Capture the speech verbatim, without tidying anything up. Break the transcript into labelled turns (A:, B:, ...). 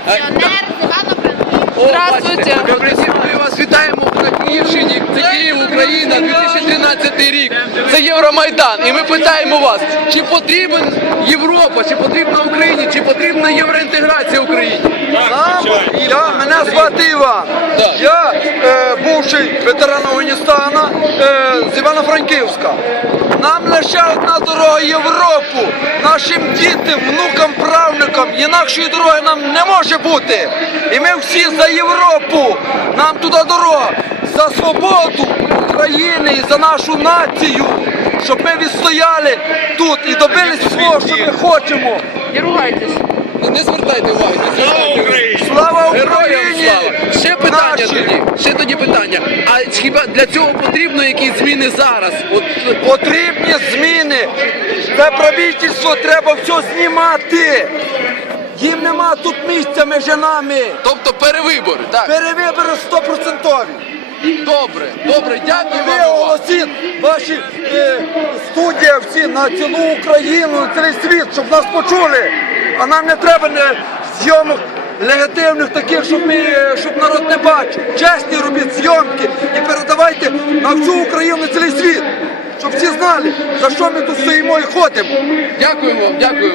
A: Пенсіонер з Івано-Франківська.
B: О,
C: Здравствуйте.
B: бачите, Ми всі- ми вас вітаємо на Київщині. Це Київ, Україна, дві тисячі тринадцятий рік. Це Євромайдан. І ми питаємо вас, чи потрібен Європа, чи потрібна Україні, чи потрібна євроінтеграція Україні?
D: Нам, я, мене звати Іван.
B: Так.
D: Я е, бувший ветеран Афганістана е, з Івано-Франківська. Нам лише одна дорога в Європу. Нашим дітям, внукам, правнукам. Інакшої дороги нам не може бути. І ми всі за Європу. Нам туди дорога. За свободу України і за нашу націю. Щоб ми відстояли тут і добились свого, що ми хочемо.
C: Не ругайтесь.
B: Не, не звертайте уваги, не звертайте уваги.
D: Слава
B: Героям
D: Україні!
B: слава! Ще питання
D: Наші!
B: тоді, ще тоді питання. А хіба для цього потрібно якісь зміни зараз? От,
D: Потрібні зміни. Це правительство треба все знімати. Їм нема тут місця між нами.
B: тобто перевибори, так?
D: Перевибори стопроцентові.
B: Добре, добре, дякую
D: Ви
B: вам.
D: оголосіть ваші е, студії всі на цілу Україну, на цілий світ, щоб нас почули. А нам не треба не зйомок негативних таких, щоб, ми, е, щоб народ не бачив. Чесні робіть зйомки і передавайте на всю Україну, на цілий світ. Щоб всі знали, за що ми тут стоїмо і ходимо.
B: Дякую вам, дякую.